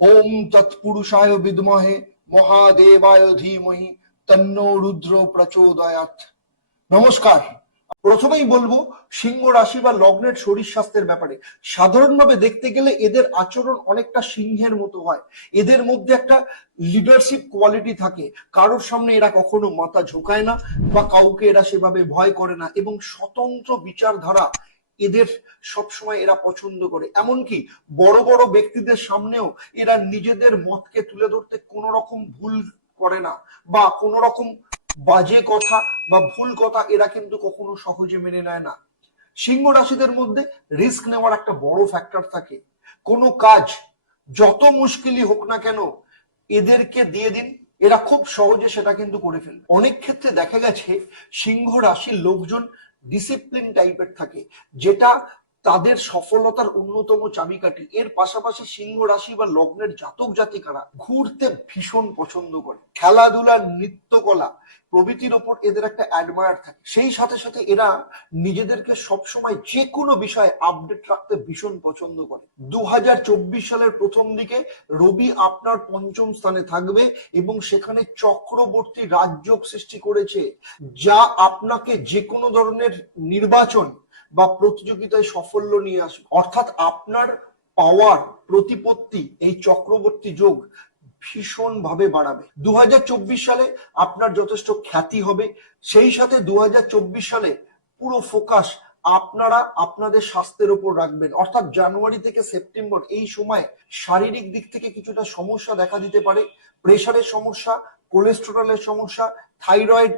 ওম তৎপুরুষায় বিদ্মহে মহাদেবায় ধীমহি তন্নো রুদ্র প্রচোদয়াৎ। নমস্কার। প্রথমেই বলবো সিংহ রাশি বা লগ্নের শরীর স্বাস্থ্যের ব্যাপারে। সাধারণভাবে দেখতে গেলে এদের আচরণ অনেকটা সিংহের মতো হয়। এদের মধ্যে একটা লিডারশিপ কোয়ালিটি থাকে। কারোর সামনে এরা কখনো মাথা ঝোঁকায় না বা কাউকে এরা সেভাবে ভয় করে না, এবং স্বতন্ত্র বিচারধারা এদের সবসময় এরা পছন্দ করে। এমনকি বড় বড় ব্যক্তিদের সামনেও এরা নিজেদের মতকে তুলে ধরতে কোনো রকম ভুল করে না, বা কোনো রকম বাজে কথা বা ভুল কথা এরা কিন্তু কখনো সহজে মেনে নেয় না। সিংহ রাশিদের মধ্যে রিস্ক নেওয়ার একটা বড় ফ্যাক্টর থাকে। কোনো কাজ যত মুশকিলই হোক না কেন এদেরকে দিয়ে দিন, এরা খুব সহজে সেটা কিন্তু করে ফেলবে। অনেক ক্ষেত্রে দেখা গেছে সিংহ রাশির লোকজন ডিসিপ্লিন টাইপের থাকে, যেটা তাদের সফলতার অন্যতম চাবিকাঠি। এর পাশাপাশি সিংহ রাশি বা লগ্নের জাতক জাতিকারা ঘুরতে ভীষণ পছন্দ করে। খেলাধুলা, নৃত্যকলা প্রভৃতির ওপর এদের একটা অ্যাডমায়ার থাকে। সেই সাথে সাথে এরা নিজেদেরকে সবসময় যে কোনো বিষয়ে আপডেট রাখতে ভীষণ পছন্দ করে। 2024 সালের প্রথম দিকে রবি আপনার পঞ্চম স্থানে থাকবে এবং সেখানে চক্রবর্তী রাজযোগ সৃষ্টি করেছে, যা আপনাকে যে কোনো ধরনের নির্বাচন বা প্রতিযোগিতায় সাফল্য নিয়ে আসবে। অর্থাৎ আপনার পাওয়ার, প্রতিপত্তি এই চক্রবর্তী যোগ ভীষণ ভাবে বাড়াবে। 2024 সালে আপনার যথেষ্ট খ্যাতি হবে। সেই সাথে 2024 সালে পুরো ফোকাস আপনারা আপনাদের স্বাস্থ্যের উপর রাখবেন। অর্থাৎ জানুয়ারি থেকে সেপ্টেম্বর এই সময় শারীরিক দিক থেকে কিছুটা সমস্যা দেখা দিতে পারে। প্রেশারের সমস্যা, কোলেস্টেরলের সমস্যা, থাইরয়েড,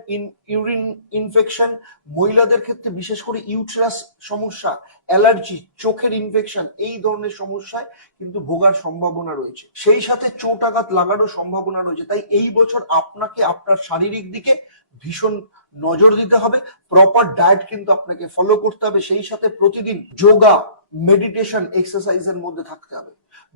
ইউরিন ইনফেকশন, মহিলাদের ক্ষেত্রে বিশেষ করে ইউটেরাস সমস্যা, অ্যালার্জি, চোখের ইনফেকশন, এই ধরনের সমস্যায় কিন্তু ভোগার সম্ভাবনা রয়েছে। সেই সাথে চোট আঘাত লাগানোর সম্ভাবনা রয়েছে। তাই এই বছর আপনাকে আপনার শারীরিক দিকে ভীষণ নজর দিতে হবে। প্রপার ডায়েট কিন্তু আপনাকে ফলো করতে হবে। সেই সাথে প্রতিদিন যোগা, মেডিটেশন, এক্সারসাইজের মধ্যে থাকতে হবে।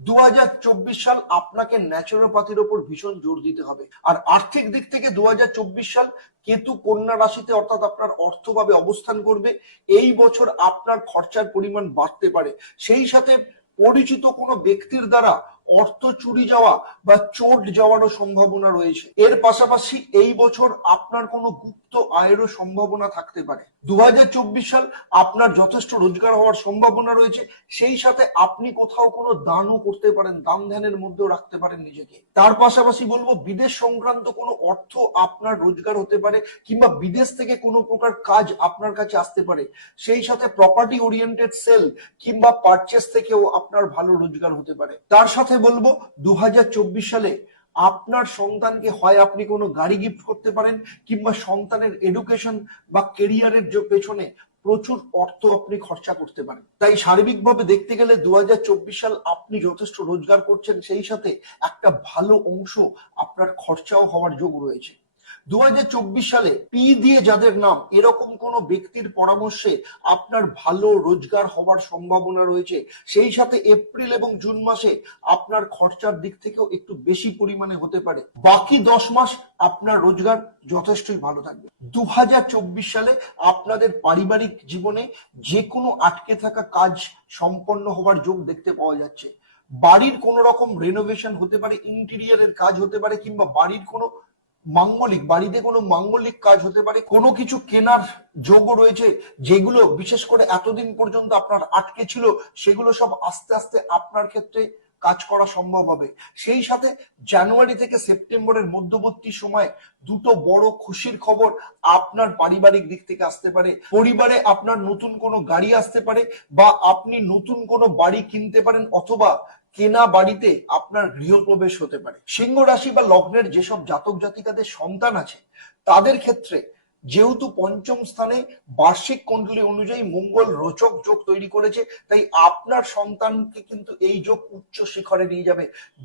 2024 সাল আপনাকে ন্যাচুরোপ্যাথির ওপর ভীষণ জোর দিতে হবে। আর আর্থিক দিক থেকে 2024 সাল কেতু কন্যা রাশিতে অর্থাৎ আপনার অর্থভাবে অবস্থান করবে। এই বছর আপনার খরচার পরিমাণ বাড়তে পারে। সেই সাথে পরিচিত কোনো ব্যক্তির দ্বারা অর্থ চুরি যাওয়া বা চোট যাওয়ারও সম্ভাবনা রয়েছে। এর পাশাপাশি এই বছর আপনার কোনো গুপ্ত আয়েরও সম্ভাবনা থাকতে পারে। 2024 সাল আপনার যথেষ্ট রোজগার হওয়ার সম্ভাবনা রয়েছে। সেই সাথে আপনি কোথাও কোনো দানও করতে পারেন, দান ধ্যানের মধ্যেও রাখতে পারেন নিজেকে। তার পাশাপাশি বলবো বিদেশ সংক্রান্ত কোনো অর্থ আপনার রোজগার হতে পারে, কিংবা বিদেশ থেকে কোনো প্রকার কাজ আপনার কাছে আসতে পারে। সেই সাথে প্রপার্টি ওরিয়েন্টেড সেল কিংবা পারচেস থেকেও আপনার ভালো রোজগার হতে পারে। তার সাথে বলবো 2024 সালে আপনার সন্তানকে হয় আপনি কোনো গাড়ি গিফট করতে পারেন, কিংবা সন্তানের এডুকেশন বা কেরিয়ারের পেছনে প্রচুর অর্থ আপনি খরচা করতে পারেন। তাই সার্বিকভাবে দেখতে গেলে 2024 সাল আপনি যথেষ্ট রোজগার করছেন, সেই সাথে একটা ভালো অংশ আপনার খরচাও হওয়ার যোগ রয়েছে। 2024 সালে পি দিয়ে যাদের নাম, এরকম কোন ব্যক্তির পরামর্শে আপনার ভালো রোজগার হওয়ার সম্ভাবনা রয়েছে। সেই সাথে এপ্রিল এবং জুন মাসে আপনার খরচার দিক থেকেও একটু বেশি পরিমাণে হতে পারে। বাকি 10 মাস আপনার রোজগার যথেষ্টই ভালো থাকবে। 2024 সালে আপনাদের পারিবারিক জীবনে যে কোনো আটকে থাকা কাজ সম্পন্ন হওয়ার যোগ দেখতে পাওয়া যাচ্ছে। বাড়ির কোনো রকম রেনোভেশন হতে পারে, ইন্টেরিয়ারের কাজ হতে পারে, কিংবা বাড়ির কোনো বাড়িতে কোনো মাঙ্গলিক কাজ হতে পারে। কোনো কিছু কেনার যোগও রয়েছে, যেগুলো বিশেষ করে এতদিন পর্যন্ত আপনার আটকে ছিল, সেগুলো সব আস্তে আস্তে আপনার ক্ষেত্রে কাজ করা সম্ভব হবে। সেই সাথে জানুয়ারি থেকে সেপ্টেম্বরের মধ্যবর্তী সময় দুটো বড় খুশির খবর আপনার পারিবারিক দিক থেকে আসতে পারে। পরিবারে আপনার নতুন কোনো গাড়ি আসতে পারে, বা আপনি নতুন কোনো বাড়ি কিনতে পারেন, অথবা কেনা বাড়িতে আপনার গৃহপ্রবেশ হতে পারে। সিংহ রাশি বা লগ্নের যেসব জাতক জাতিকাদের সন্তান আছে, তাদের ক্ষেত্রে যেহেতু পঞ্চম স্থানে বার্ষিক কুণ্ডলী অনুযায়ী মঙ্গল রোচক যোগ তৈরি করেছে, তাই আপনার সন্তানকে কিন্তু এই যোগ উচ্চ শিখরে নিয়ে যাবে।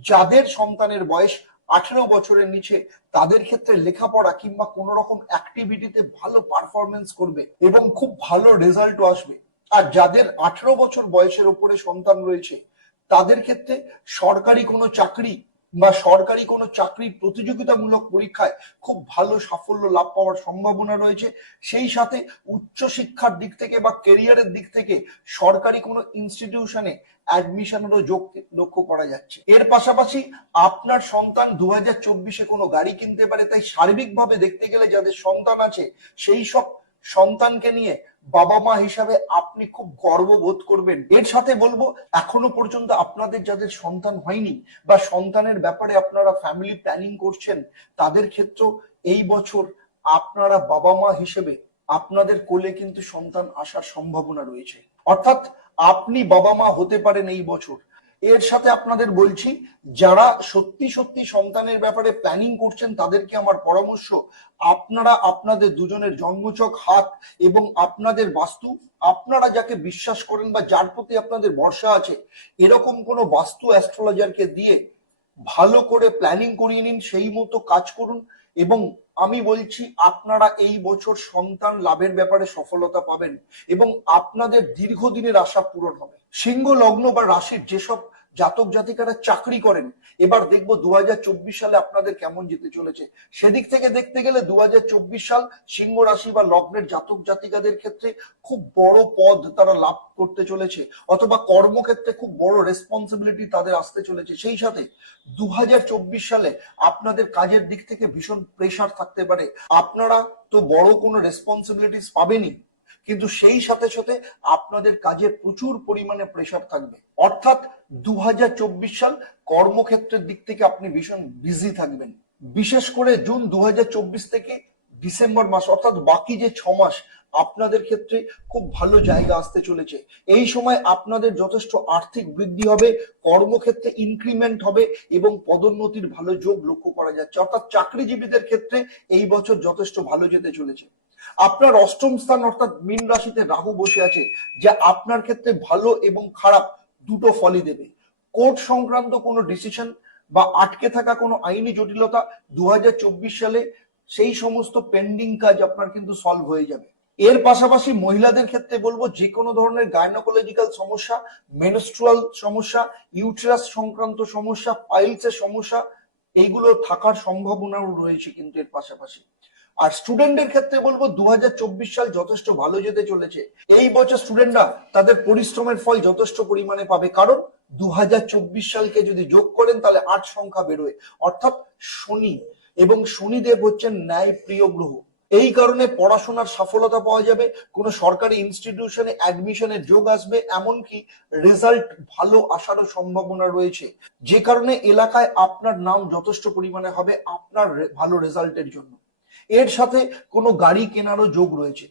যাদের সন্তানের বয়স 18 বছরের নিচে, তাদের ক্ষেত্রে লেখাপড়া কিংবা কোন রকম অ্যাক্টিভিটিতে ভালো পারফরমেন্স করবে এবং খুব ভালো রেজাল্টও আসবে। আর যাদের 18 বছর বয়সের উপরে সন্তান রয়েছে, তাদের ক্ষেত্রে সরকারি কোনো চাকরি বা সরকারি কোনো চাকরির প্রতিযোগিতামূলক পরীক্ষায় খুব ভালো সাফল্য লাভ পাওয়ার সম্ভাবনা রয়েছে। সেই সাথে উচ্চশিক্ষার দিক থেকে বা কেরিয়ারের দিক থেকে সরকারি কোনো ইনস্টিটিউশনে অ্যাডমিশনেরও যোগ লক্ষ্য করা যাচ্ছে। এর পাশাপাশি আপনার সন্তান 2024-এ কোনো গাড়ি কিনতে পারে, তাই সার্বিকভাবে দেখতে গেলে যাদের সন্তান আছে সেই সব সন্তানকে নিয়ে বাবা মা হিসাবে আপনি খুব গর্ববোধ করবেন। এর সাথে বলবো, এখনো পর্যন্ত আপনাদের যাদের সন্তান হয়নি বা সন্তানের ব্যাপারে আপনারা ফ্যামিলি প্ল্যানিং করছেন, তাদের ক্ষেত্রেও এই বছর আপনারা বাবা মা হিসেবে আপনাদের কোলে কিন্তু সন্তান আসার সম্ভাবনা রয়েছে, অর্থাৎ আপনি বাবা মা হতে পারেন এই বছর। এর সাথে আপনাদের বলছি, যারা সত্যি সত্যি সন্তানের ব্যাপারে প্ল্যানিং করছেন তাদেরকে আমার পরামর্শ, আপনারা আপনাদের দুজনের জন্মছক, হাত এবং আপনাদের বাস্তু, আপনারা যাকে বিশ্বাস করেন বা যার প্রতি আপনাদের ভরসা আছে, এরকম কোনো বাস্তু অ্যাস্ট্রোলজারকে দিয়ে ভালো করে প্ল্যানিং করিয়ে নিন, সেই মতো কাজ করুন এবং আমি বলছি আপনারা এই বছর সন্তান লাভের ব্যাপারে সফলতা পাবেন এবং আপনাদের দীর্ঘদিনের আশা পূরণ হবে। সিংহ লগ্ন বা রাশির যেসব জাতক জাতিকারা চাকরি করেন, এবার দেখবো 2024 সালে আপনাদের কেমন যেতে চলেছে। সেদিক থেকে দেখতে গেলে 2024 সাল সিংহ রাশি বা লগ্নের জাতক জাতিকাদের ক্ষেত্রে খুব বড় পদ তারা লাভ করতে চলেছে, অথবা কর্মক্ষেত্রে খুব বড় রেসপন্সিবিলিটি তাদের আসতে চলেছে। সেই সাথে 2024 সালে আপনাদের কাজের দিক থেকে ভীষণ প্রেশার থাকতে পারে। আপনারা তো বড় কোনো রেসপন্সিবিলিটিস পাবেনই, কিন্তু সেই সাথে সাথে আপনাদের কাজের প্রচুর পরিমাণে প্রেশার থাকবে। অর্থাৎ 2024 সাল কর্মক্ষেত্রের দিক থেকে আপনি ভীষণ বিজি থাকবেন। বিশেষ করে জুন 2024 থেকে ডিসেম্বর মাস, অর্থাৎ বাকি যে 6 মাস আপনাদের ক্ষেত্রে খুব ভালো জায়গা আসতে চলেছে। এই সময় আপনাদের যথেষ্ট আর্থিক বৃদ্ধি হবে, কর্মক্ষেত্রে ইনক্রিমেন্ট হবে এবং পদোন্নতির ভালো যোগ লক্ষ্য করা যাচ্ছে। অর্থাৎ চাকরিজীবীদের ক্ষেত্রে এই বছর যথেষ্ট ভালো যেতে চলেছে। আপনার অষ্টম স্থান অর্থাৎ মীন রাশিতে রাহু বসে আছে, যা আপনার ক্ষেত্রে ভালো এবং খারাপ দুটো ফলই দেবে। কোর্ট সংক্রান্ত কোনো ডিসিশন বা আটকে থাকা কোনো আইনি জটিলতা 2024 সালে সেই সমস্ত পেন্ডিং কাজ আপনার কিন্তু সলভ হয়ে যাবে। এর পাশাপাশি মহিলাদের ক্ষেত্রে বলবো, যে কোনো ধরনের গাইনোকোলজিক্যাল সমস্যা, মেনস্ট্রুয়াল সমস্যা, ইউটেরাস সংক্রান্ত সমস্যা, পাইলসের সমস্যা, এইগুলো থাকার সম্ভাবনাও রয়েছে কিন্তু এর পাশাপাশি। আর স্টুডেন্টদের ক্ষেত্রে বলবো 2024 সাল যথেষ্ট ভালো যেতে চলেছে। এই বছর স্টুডেন্টরা তাদের পরিশ্রমের ফল যথেষ্ট পরিমাণে পাবে, কারণ 2024 সালকে যদি যোগ করেন তাহলে 8 সংখ্যা বেরোয়, অর্থাৎ শনি, এবং শনিদেব হচ্ছেন ন্যায় প্রিয় গ্রহ। এই কারণে পড়াশোনার সফলতা পাওয়া যাবে, কোনো সরকারি ইনস্টিটিউশনে অ্যাডমিশনের যোগ আসবে, এমনকি রেজাল্ট ভালো আসারও সম্ভাবনা রয়েছে, যে কারণে এলাকায় আপনার নাম যথেষ্ট পরিমাণে হবে আপনার ভালো রেজাল্টের জন্য। এর সাথে কোনো গাড়ি কেনারও যোগ রয়েছে।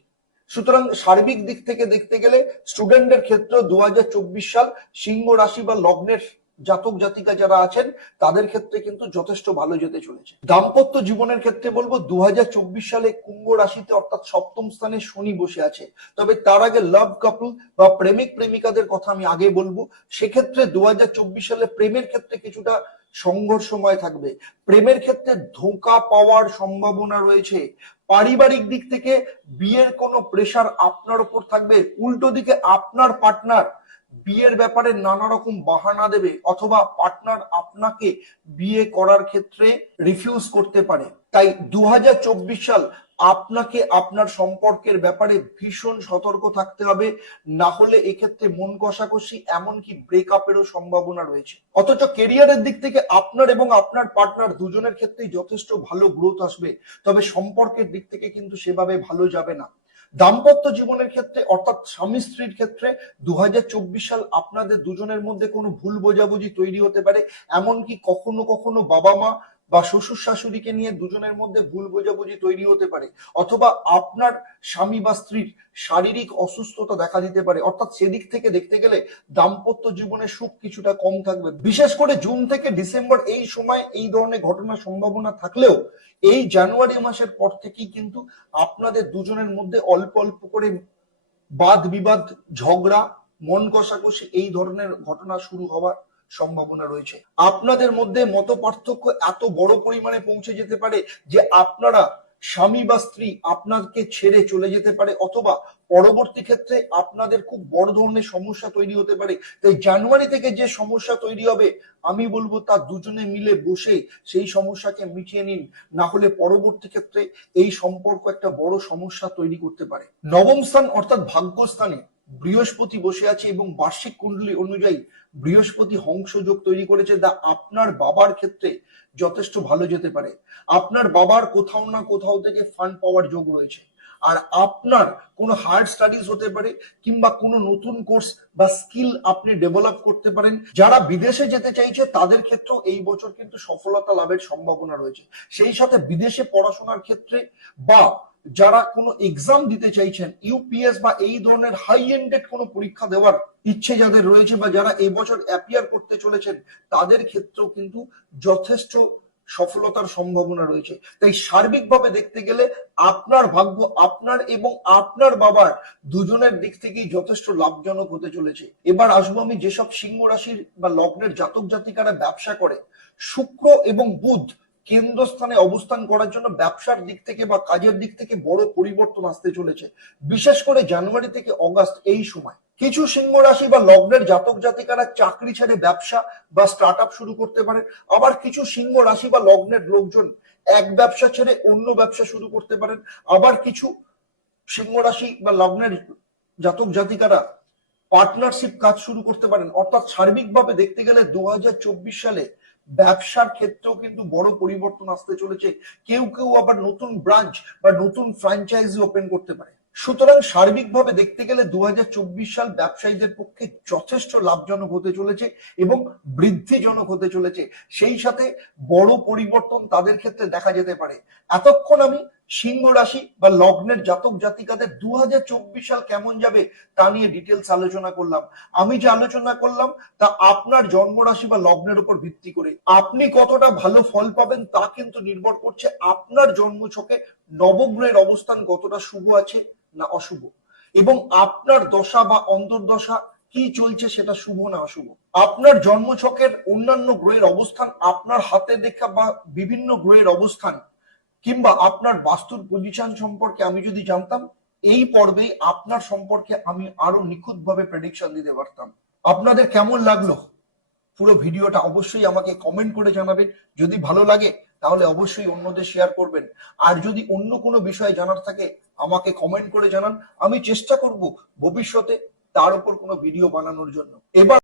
সুতরাং সার্বিক দিক থেকে দেখতে গেলে স্টুডেন্টদের ক্ষেত্রে 2024 সাল সিংহ রাশি বা লগ্নের জাতক জাতিকা যারা আছেন তাদের ক্ষেত্রে কিন্তু যথেষ্ট ভালো যেতে চলেছে। দাম্পত্য জীবনের ক্ষেত্রে বলবো 2024 সালে কুম্ভ রাশিতে অর্থাৎ সপ্তম স্থানে শনি বসে আছে। তবে তার আগে লাভ কাপল বা প্রেমিক প্রেমিকাদের কথা আমি আগে বলবো। সেক্ষেত্রে 2024 সালে প্রেমের ক্ষেত্রে কিছুটা সংঘর্ষময় থাকবে, প্রেমের ক্ষেত্রে ধোঁকা পাওয়ার সম্ভাবনা রয়েছে। পারিবারিক দিক থেকে বিয়ের কোনো প্রেশার আপনার উপর থাকবে, উল্টো দিকে আপনার পার্টনার বিয়ের ব্যাপারে নানা রকম বাহানা দেবে, অথবা পার্টনার আপনাকে বিয়ে করার ক্ষেত্রে রিফিউজ করতে পারে। তাই 2024 সাল আপনাকে আপনার সম্পর্কের ব্যাপারে ভীষণ সতর্ক থাকতে হবে, না হলে এক্ষেত্রে মন কষাকষি এমনকি ব্রেকআপেরও সম্ভাবনা রয়েছে। অথচ কেরিয়ারের দিক থেকে আপনার এবং আপনার পার্টনার দুজনের ক্ষেত্রেই যথেষ্ট ভালো গ্রোথ আসবে, তবে সম্পর্কের দিক থেকে কিন্তু সেভাবে ভালো যাবে না। দাম্পত্য জীবনের ক্ষেত্রে অর্থাৎ স্বামী স্ত্রীর ক্ষেত্রে 2024 সাল আপনাদের দুজনের মধ্যে কোনো ভুল বোঝাবুঝি তৈরি হতে পারে, এমনকি কখনো কখনো বাবা মা বা শ্বশুর শাশুড়িকে নিয়ে দুজনের মধ্যে ভুল বোঝাবুঝি তৈরি হতে পারে, অথবা আপনার স্বামী বা স্ত্রীর শারীরিক অসুস্থতা দেখা দিতে পারে। অর্থাৎ সেদিক থেকে দেখতে গেলে দাম্পত্য জীবনে সুখ কিছুটা কম থাকবে। বিশেষ করে জুন থেকে ডিসেম্বর এই সময় এই ধরনের ঘটনার সম্ভাবনা থাকলেও এই জানুয়ারি মাসের পর থেকেই কিন্তু আপনাদের দুজনের মধ্যে অল্প অল্প করে বাদ বিবাদ, ঝগড়া, মন কষাকষি এই ধরনের ঘটনা শুরু হওয়ার সম্ভাবনা রয়েছে। আপনাদের মধ্যে মত পার্থক্য এত বড় পরিমাণে পৌঁছে যেতে পারে যে আপনারা স্বামী বা স্ত্রী আপনাকে ছেড়ে চলে যেতে পারে, অথবা পরবর্তী ক্ষেত্রে আপনাদের খুব বড় ধরনের সমস্যা তৈরি হতে পারে। তাই জানুয়ারি থেকে যে সমস্যা তৈরি হবে আমি বলবো তা দুজনে মিলে বসে সেই সমস্যাকে মিটিয়ে নিন, না হলে পরবর্তী ক্ষেত্রে এই সম্পর্ক একটা বড় সমস্যা তৈরি করতে পারে। নবম স্থান অর্থাৎ ভাগ্যস্থানে বৃহস্পতি বসে আছে এবং বার্ষিক কুণ্ডলী অনুযায়ী বৃহস্পতি হংস যোগ তৈরি করেছে, যা আপনার বাবার ক্ষেত্রে যথেষ্ট ভালো যেতে পারে। আপনার বাবার কোথাও না কোথাও থেকে ফান্ড পাওয়ার যোগ রয়েছে, আর আপনার কোনো হায়ার স্টাডিজ হতে পারে কিংবা কোনো নতুন কোর্স বা স্কিল আপনি ডেভেলপ করতে পারেন। যারা বিদেশে যেতে চাইছে তাদের ক্ষেত্রেও এই বছর কিন্তু সফলতা লাভের সম্ভাবনা রয়েছে। সেই সাথে বিদেশে পড়াশোনার ক্ষেত্রে বা যারা কোনো এক্সাম দিতে চাইছেন, ইউপিএস বা এই ধরনের হাই এন্ডেড কোনো পরীক্ষা দেওয়ার ইচ্ছে যাদের রয়েছে বা যারা এবছর অ্যাপিয়ার করতে চলেছেন, তাদের ক্ষেত্রেও কিন্তু যথেষ্ট সফলতার সম্ভাবনা রয়েছে। তাই সার্বিকভাবে দেখতে গেলে আপনার ভাগ্য আপনার এবং আপনার বাবার দুজনের দিক থেকেই যথেষ্ট লাভজনক হতে চলেছে। এবার আসবো আমি যেসব সিংহ রাশির বা লগ্নের জাতক জাতিকারা ব্যবসা করে, শুক্র এবং বুধ কেন্দ্রস্থানে অবস্থান করার জন্য ব্যবসার দিক থেকে বা কাজের দিক থেকে বড় পরিবর্তন আসতে চলেছে, বিশেষ করে জানুয়ারি থেকে অগাস্ট এই সময়। কিছু সিংহ রাশি বা লগ্নের জাতক জাতিকারা চাকরি ছেড়ে ব্যবসা বা স্টার্ট আপ শুরু করতে পারে। আবার কিছু সিংহ রাশি বা লগ্নের লোকজন এক ব্যবসা ছেড়ে অন্য ব্যবসা শুরু করতে পারেন। আবার কিছু সিংহ রাশি বা লগ্নের জাতক জাতিকারা পার্টনারশিপ কাজ শুরু করতে পারেন। অর্থাৎ সার্বিকভাবে দেখতে গেলে 2024 সালে ব্যবসার ক্ষেত্রেও কিন্তু বড় পরিবর্তন আসতে চলেছে। কেউ কেউ আবার নতুন ব্রাঞ্চ বা নতুন ফ্র্যাঞ্চাইজি ওপেন করতে পারে। সুতরাং সার্বিকভাবে দেখতে গেলে 2024 সাল ব্যবসায়ীদের পক্ষে যথেষ্ট লাভজনক হতে চলেছে এবং বৃদ্ধিজনক হতে চলেছে। সেই সাথে বড় পরিবর্তন তাদের ক্ষেত্রে দেখা যেতে পারে। এতক্ষণ আমি সিংহ রাশি বা লগ্নের জাতক জাতিকাদের 2024 সাল কেমন যাবে তা নিয়ে ডিটেলস আলোচনা করলাম। আমি যে আলোচনা করলাম তা আপনার জন্ম রাশি বা লগ্নের উপর ভিত্তি করে। আপনি কতটা ভালো ফল পাবেন তা কিন্তু নির্ভর করছে আপনার জন্ম ছকে নবগ্রহের অবস্থান কতটা শুভ আছে না অশুভ, এবং আপনার দশা বা অন্তর্দশা কি চলছে সেটা শুভ না অশুভ। আপনার জন্ম ছকের অন্যান্য গ্রহের অবস্থান, আপনার হাতে দেখা বা বিভিন্ন গ্রহের অবস্থান কিংবা আপনার বাস্তুর পজিশন সম্পর্কে আমি যদি জানতাম, এই পর্বে আপনার সম্পর্কে আমি আরো নিখুঁতভাবে প্রেডিকশন দিতে পারতাম। আপনাদের কেমন লাগলো পুরো ভিডিওটা অবশ্যই আমাকে কমেন্ট করে জানাবেন। যদি ভালো লাগে তাহলে অবশ্যই অন্যদের শেয়ার করবেন। আর যদি অন্য কোনো বিষয় জানার থাকে আমাকে কমেন্ট করে জানান, আমি চেষ্টা করব ভবিষ্যতে তার উপর কোনো ভিডিও বানানোর জন্য। এবার